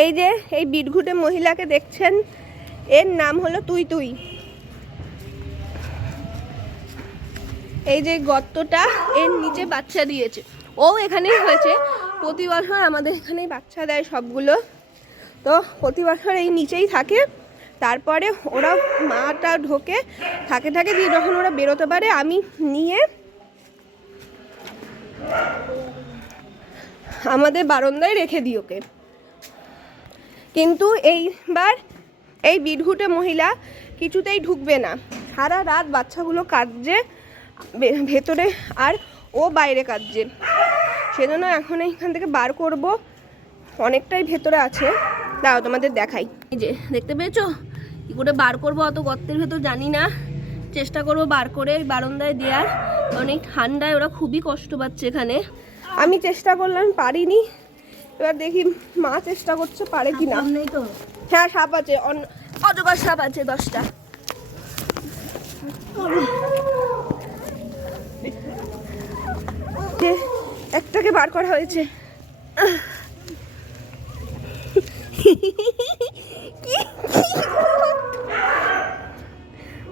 এই যে এই বিটঘুটে মহিলাকে দেখছেন, এর নাম হলো তুই তুই। এই যে গর্তটা, এর নিচে বাচ্চা দিয়েছে, ও এখানেই হয়েছে। প্রতি বছর আমাদের এখানেই বাচ্চা দেয় সবগুলো, তো প্রতি বছর এই নিচেই থাকে। তারপরে ওরা মাটা ঢোকে থাকে দিয়ে যখন ওরা বেরোতে পারে আমি নিয়ে আমাদের বারান্দায় রেখে দিই ওকে। কিন্তু এইবার এই বিটঘুটে মহিলা কিছুতেই ঢুকবে না, সারা রাত বাচ্চাগুলো কাঁদছে ভেতরে আর ও বাইরে কাঁদছে, সেজন্য এখন এইখান থেকে বার করব। অনেকটাই ভেতরে আছে, দাও তোমাদের দেখাই। এই যে দেখতে পেয়েছো কি করে বার করবো, অত গর্তের ভেতর জানি না, চেষ্টা করব বার করে বারান্দায় দেওয়ার। অনেক ঠান্ডায় ওরা খুবই কষ্ট পাচ্ছে এখানে। আমি চেষ্টা করলাম, পারিনি, এবার দেখি মা চেষ্টা করছে পারে কিনা। হ্যাঁ সাপ আছে, অজগর সাপ আছে 10টা। একটাকে বার করা হয়েছে।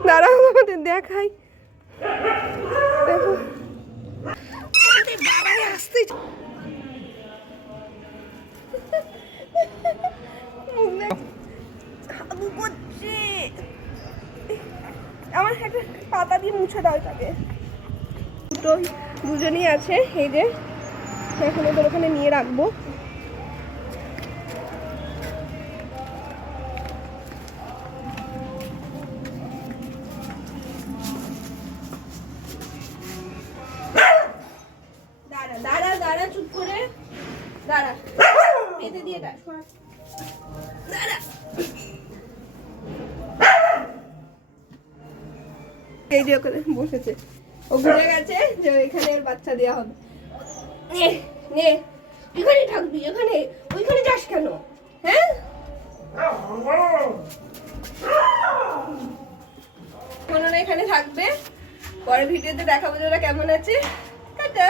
দাঁড়াও আমাদের দেখাই, দেখো আসতে আমার একটা পাতা দিয়ে মুছে দাও তাকে। দুজনই আছে, এই যে এখন ওদের ওখানে নিয়ে রাখবো। দাঁড়া দাঁড়া দাঁড়া, চুপ করে দাঁড়া, পেতে দিয়ে দাঁড়া। এই যে ওখানে বসেছে, ও ঘুরে গেছে যে এখানে এর বাচ্চা দেওয়া হবে। নে নে, এখানে থাকবি, এখানে ওইখানে যাস কেন? হ্যাঁ এখানে থাকবে, পরের ভিডিওতে দেখাবো যে ওরা কেমন আছে। টাটা।